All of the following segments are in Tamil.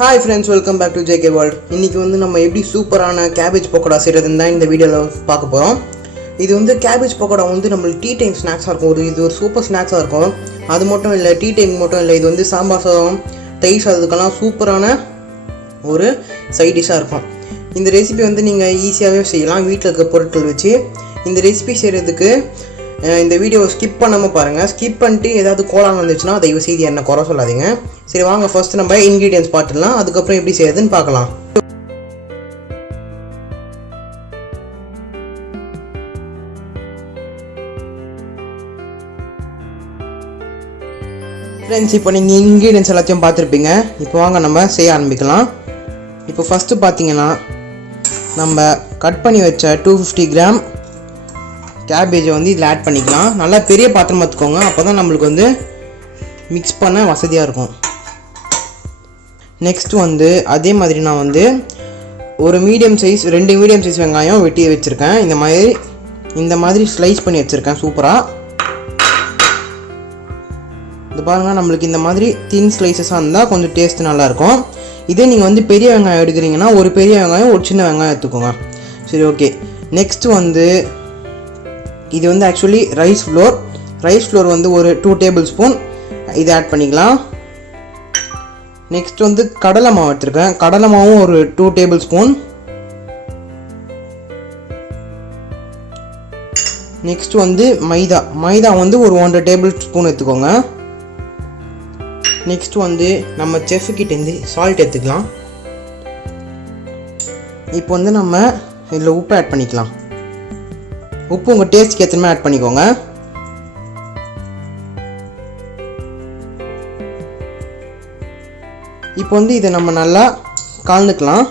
Hi friends, welcome back to JK World. இன்னைக்கு வந்து நம்ம எப்படி சூப்பரான கேபேஜ் பக்கோடா செய்யறதுன்னு தான் இந்த வீடியோவில் பார்க்க போகிறோம். இது வந்து கேபேஜ் பக்கோடா வந்து நம்மளுக்கு டீ டைம் ஸ்நாக்ஸாக இருக்கும். இது ஒரு சூப்பர் ஸ்நாக்ஸாக இருக்கும். அது மட்டும் இல்லை, டீ டைம் மட்டும் இல்லை, இது வந்து சாம்பார் சாதம், தயிர் சாதத்துக்கெல்லாம் சூப்பரான ஒரு சைட் டிஷ்ஷாக இருக்கும். இந்த ரெசிபி வந்து நீங்கள் ஈஸியாகவே செய்யலாம் வீட்டில் இருக்க பொருட்கள் வச்சு. இந்த ரெசிபி செய்கிறதுக்கு இந்த வீடியோவை ஸ்கிப் பண்ணாமல் பாருங்கள். ஸ்கிப் பண்ணிட்டு ஏதாவது கோளாறு வந்துச்சுன்னா தயவு செய்து என்ன குறை சொல்லாதீங்க. சரி வாங்க, ஃபர்ஸ்ட் நம்ம இன்க்ரீடியன்ஸ் பார்த்துடலாம், அதுக்கப்புறம் எப்படி செய்யறதுன்னு பார்க்கலாம். ஃப்ரெண்ட்ஸ், இப்போ நீங்கள் இன்க்ரீடியன்ஸ் எல்லாத்தையும் பார்த்துருப்பீங்க. இப்போ வாங்க நம்ம செய்ய ஆரம்பிக்கலாம். இப்போ ஃபஸ்ட்டு பார்த்தீங்கன்னா நம்ம கட் பண்ணி வச்ச 250 கிராம் கேபேஜை வந்து இதில் ஆட் பண்ணிக்கலாம். நல்லா பெரிய பாத்திரம் பார்த்துக்கோங்க, அப்போ தான் நம்மளுக்கு வந்து மிக்ஸ் பண்ண வசதியாக இருக்கும். நெக்ஸ்ட்டு வந்து அதே மாதிரி நான் வந்து ஒரு ரெண்டு மீடியம் சைஸ் வெங்காயம் வெட்டி வச்சுருக்கேன். இந்த மாதிரி ஸ்லைஸ் பண்ணி வச்சுருக்கேன் சூப்பராக. இது பாருங்கள், நம்மளுக்கு இந்த மாதிரி தின் ஸ்லைசஸாக இருந்தால் கொஞ்சம் டேஸ்ட்டு நல்லாயிருக்கும். இதே நீங்கள் வந்து பெரிய வெங்காயம் எடுக்கிறீங்கன்னா ஒரு பெரிய வெங்காயம் ஒரு சின்ன வெங்காயம் எடுத்துக்கோங்க. சரி, ஓகே. நெக்ஸ்ட்டு வந்து இது வந்து ஆக்சுவலி ரைஸ் ஃப்ளோர் வந்து ஒரு 2 டேபிள் ஸ்பூன் இது ஆட் பண்ணிக்கலாம். நெக்ஸ்ட் வந்து கடலை மாவு எடுத்துருக்கேன். கடலை மாவும் ஒரு 2 டேபிள் ஸ்பூன். நெக்ஸ்ட் வந்து மைதா வந்து ஒரு 1 டேபிள் ஸ்பூன் எடுத்துக்கோங்க. நெக்ஸ்ட் வந்து நம்ம செஃப் கிட்டேருந்து சால்ட் எடுத்துக்கலாம். இப்போ வந்து நம்ம இதில் உப்பு ஆட் பண்ணிக்கலாம். உப்பு உங்கள் டேஸ்ட்க்கு ஏற்ற மாதிரி ஆட் பண்ணிக்கோங்க. இப்போ வந்து இதை நம்ம நல்லா கலந்துக்கலாம்.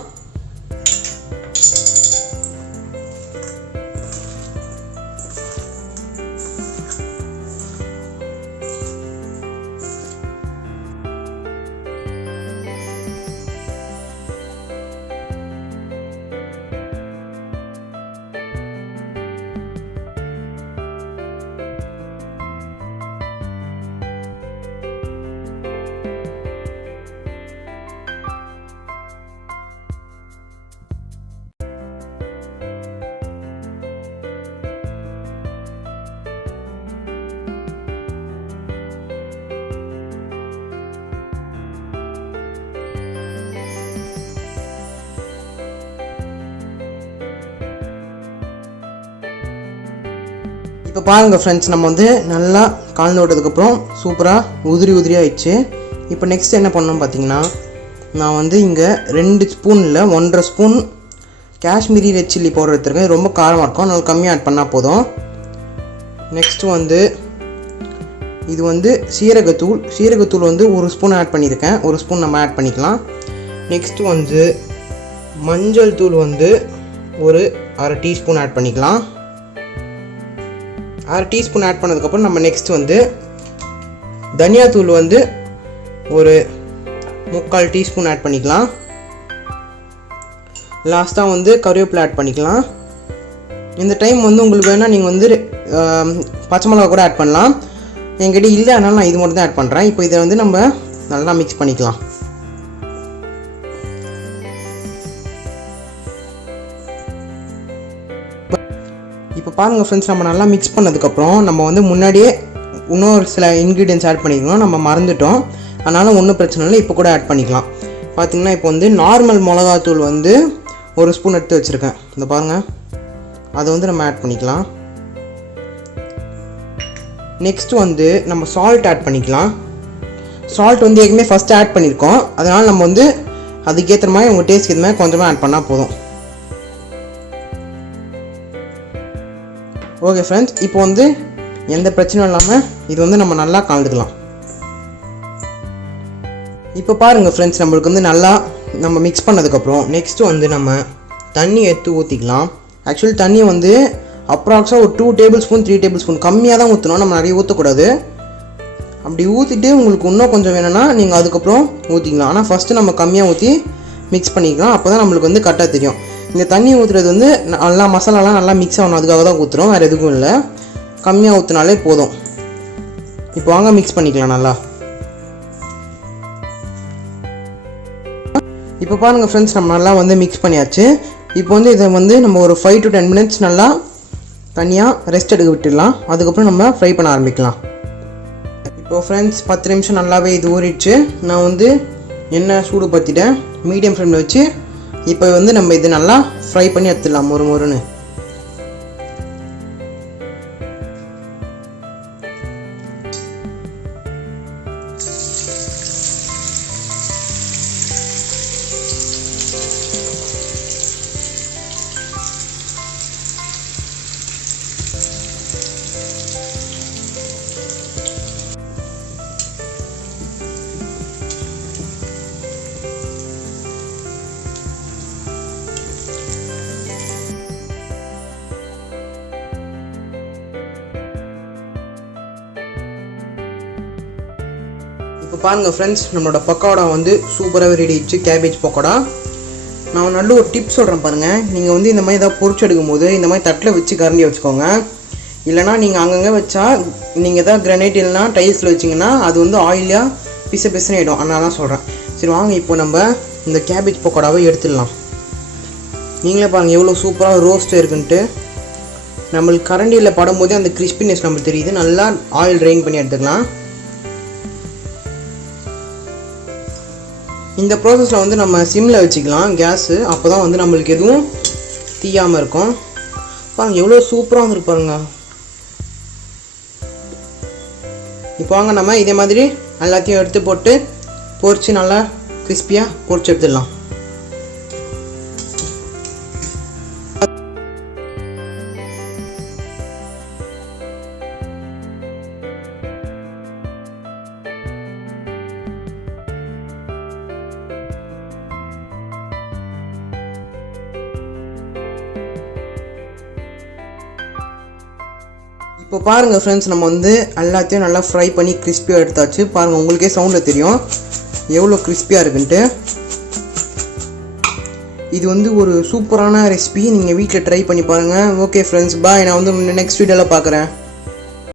இப்போ பாருங்கள் ஃப்ரெண்ட்ஸ், நம்ம வந்து நல்லா கலந்து விட்டதுக்கப்புறம் சூப்பராக உதிரி ஆயிடுச்சு. இப்போ நெக்ஸ்ட் என்ன பண்ணணும் பார்த்தீங்கன்னா, நான் வந்து இங்கே 2 ஸ்பூனில் 1.5 spoon Kashmiri red chilli powder எடுத்துருக்கேன். ரொம்ப காரமாக இருக்கும், நல்லா கம்மியாக ஆட் பண்ணால் போதும். நெக்ஸ்ட்டு வந்து இது வந்து சீரகத்தூள் வந்து 1 ஸ்பூன் ஆட் பண்ணியிருக்கேன். 1 ஸ்பூன் நம்ம ஆட் பண்ணிக்கலாம். நெக்ஸ்ட்டு வந்து மஞ்சள் தூள் வந்து ஒரு 1/2 டீஸ்பூன் ஆட் பண்ணிக்கலாம். 1/2 டீஸ்பூன் ஆட் பண்ணதுக்கப்புறம் நம்ம நெக்ஸ்ட் வந்து தனியாத்தூள் வந்து ஒரு 3/4 டீஸ்பூன் ஆட் பண்ணிக்கலாம். லாஸ்ட்டாக வந்து கருவேப்பிலை ஆட் பண்ணிக்கலாம். இந்த டைம் வந்து உங்களுக்கு வேணால் நீங்கள் வந்து பச்சை மிளகா கூட ஆட் பண்ணலாம். என்கிட்ட இல்லை, அதனால் நான் இது மட்டும் தான் ஆட் பண்ணுறேன். இப்போ இதை வந்து நம்ம நல்லா மிக்ஸ் பண்ணிக்கலாம். இப்போ பாருங்கள் ஃப்ரெண்ட்ஸ், நம்ம நல்லா மிக்ஸ் பண்ணதுக்கப்புறம் நம்ம வந்து முன்னாடியே இன்னொரு சில இன்க்ரீடியன்ஸ் ஆட் பண்ணிக்கணும். நம்ம மறந்துட்டோம், அதனால் ஒன்றும் பிரச்சனை இல்லை, இப்போ கூட ஆட் பண்ணிக்கலாம். பார்த்திங்கன்னா இப்போ வந்து நார்மல் மிளகாத்தூள் வந்து 1 ஸ்பூன் எடுத்து வச்சுருக்கேன். இந்த பாருங்கள், அதை வந்து நம்ம ஆட் பண்ணிக்கலாம். நெக்ஸ்ட்டு வந்து நம்ம சால்ட் ஆட் பண்ணிக்கலாம். சால்ட் வந்து ஏற்கனவே ஃபஸ்ட்டு ஆட் பண்ணியிருக்கோம், அதனால் நம்ம வந்து அதுக்கேற்ற மாதிரி உங்கள் டேஸ்ட்க்கு ஏற்ற மாதிரி கொஞ்சமாக ஆட் பண்ணால் போதும். ஓகே ஃப்ரெண்ட்ஸ், இப்போ வந்து எந்த பிரச்சனையும் இல்லாமல் இது வந்து நம்ம நல்லா கலந்துக்கலாம். இப்போ பாருங்கள் ஃப்ரெண்ட்ஸ், நம்மளுக்கு வந்து நல்லா நம்ம மிக்ஸ் பண்ணதுக்கப்புறம் நெக்ஸ்ட்டு வந்து நம்ம தண்ணி எடுத்து ஊற்றிக்கலாம். ஆக்சுவலி தண்ணி வந்து அப்ராக்ஸாக ஒரு 2 டேபிள் ஸ்பூன் 3 டேபிள் ஸ்பூன் கம்மியாக தான் ஊற்றணும், நம்ம நிறைய ஊற்றக்கூடாது. அப்படி ஊற்றிட்டு உங்களுக்கு இன்னும் கொஞ்சம் வேணும்னா நீங்கள் அதுக்கப்புறம் ஊற்றிக்கலாம். ஆனால் ஃபஸ்ட்டு நம்ம கம்மியாக ஊற்றி மிக்ஸ் பண்ணிக்கலாம், அப்போ தான் நம்மளுக்கு வந்து கரெக்டாக தெரியும். இந்த தண்ணி ஊற்றுறது வந்து நல்லா மசாலாலாம் நல்லா மிக்ஸ் ஆகணும், அதுக்காக தான் ஊற்றுறோம், வேறு எதுவும் இல்லை. கம்மியாக ஊற்றினாலே போதும். இப்போ வாங்க மிக்ஸ் பண்ணிக்கலாம் நல்லா. இப்போ பாருங்கள் ஃப்ரெண்ட்ஸ், நம்ம நல்லா வந்து மிக்ஸ் பண்ணியாச்சு. இப்போ வந்து இதை வந்து நம்ம ஒரு 5 to 10 minutes நல்லா தனியாக ரெஸ்ட் எடுக்க விட்டுடலாம். அதுக்கப்புறம் நம்ம ஃப்ரை பண்ண ஆரம்பிக்கலாம். இப்போ ஃப்ரெண்ட்ஸ் 10 நிமிஷம் நல்லாவே இது ஊறிடுச்சு. நான் வந்து எண்ணெய் சூடு பற்றிட்டேன், மீடியம் ஃப்ளேமில் வச்சு. இப்போ வந்து நம்ம இது நல்லா ஃப்ரை பண்ணி எடுத்துடலாம் மொறுன்னு. இப்போ பாருங்கள் ஃப்ரெண்ட்ஸ், நம்மளோட பக்கோடா வந்து சூப்பராகவே ரெடி ஆயிடுச்சு, கேபேஜ் பக்கோடா. நான் நல்ல ஒரு டிப்ஸ் சொல்கிறேன் பாருங்கள். நீங்கள் வந்து இந்த மாதிரி ஏதாவது பொரிச்சு எடுக்கும் போது இந்த மாதிரி தட்டில் வச்சு கரண்டியை வச்சுக்கோங்க. இல்லைனா நீங்கள் அங்கங்கே வச்சா, நீங்கள் எதாவது கிரானைட் இல்லைனா டைல்ஸில் வச்சிங்கன்னா அது வந்து ஆயிலியாக பிசன்னு ஆகிடும். அதனால தான் சொல்கிறேன். சரி வாங்க, இப்போ நம்ம இந்த கேபேஜ் பக்கோடாவை எடுத்துடலாம். நீங்களே பாருங்கள் எவ்வளோ சூப்பராக ரோஸ்ட் இருக்குன்ட்டு. நம்மளுக்கு கரண்டியில் படும்போதே அந்த கிறிஸ்பினஸ் நம்மளுக்கு தெரியுது. நல்லா ஆயில் ட்ரெயின் பண்ணி எடுத்துக்கலாம். இந்த ப்ராசஸில் வந்து நம்ம சிம்மில் வச்சுக்கலாம் கேஸு. அப்போ தான் வந்து நம்மளுக்கு எதுவும் தீயாமல் இருக்கும். பாருங்கள் எவ்வளோ சூப்பராக வந்துருக்கு பாருங்க. இப்போ வாங்க நம்ம இதே மாதிரி எல்லாத்தையும் எடுத்து போட்டு பொரிச்சு நல்லா கிறிஸ்பியாக பொரிச்சு எடுத்துடலாம். இப்போ பாருங்கள் ஃப்ரெண்ட்ஸ், நம்ம வந்து எல்லாத்தையும் நல்லா ஃப்ரை பண்ணி கிறிஸ்பியாக எடுத்தாச்சு. பாருங்கள், உங்களுக்கே சவுண்டில் தெரியும் எவ்வளோ கிறிஸ்பியாக இருக்குன்ட்டு. இது வந்து ஒரு சூப்பரான ரெசிபி. நீங்கள் வீட்டில் ட்ரை பண்ணி பாருங்கள். ஓகே ஃப்ரெண்ட்ஸ், பாய். நான் வந்து நெக்ஸ்ட் வீடியோவில் பார்க்குறேன்.